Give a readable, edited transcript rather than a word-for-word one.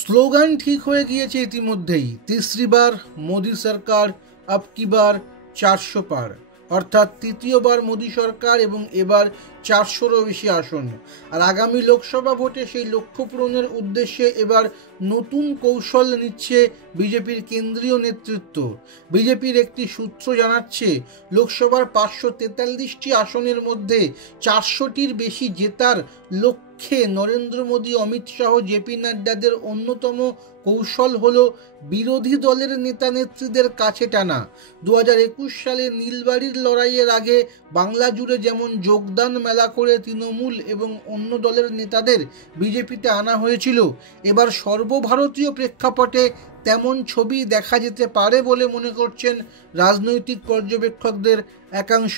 Slogan ঠিক হয়ে গিয়েছে ইতিমধ্যেই, तीसरी बार মোদি সরকার, अब की बार 400 পার। অর্থাৎ তৃতীয়বার মোদি সরকার এবং এবার 400রও বেশি আসন। আর আগামী লোকসভা ভোটে সেই লক্ষ্য পূরণের উদ্দেশ্যে এবার নতুন কৌশল নিচ্ছে বিজেপির কেন্দ্রীয় নেতৃত্ব। বিজেপির একটি সূত্র জানাচ্ছে, লোকসভার 543টি আসনের মধ্যে 400টির বেশি জেতার লক্ষ্যে নরেন্দ্র মোদী, অমিত শাহ, জেপি নাড্ডাদের অন্যতম কৌশল হলো বিরোধী দলের নেতা নেত্রীদের কাছে টানা। 2021 সালে নীলবাড়ির লড়াইয়ের আগে বাংলা জুড়ে যেমন যোগদান মেলা করে তৃণমূল এবং অন্য দলের নেতাদের বিজেপিতে আনা হয়েছিল, এবার সর্বভারতীয় প্রেক্ষাপটে তেমন ছবি দেখা যেতে পারে বলে মনে করছেন রাজনৈতিক পর্যবেক্ষকদের একাংশ।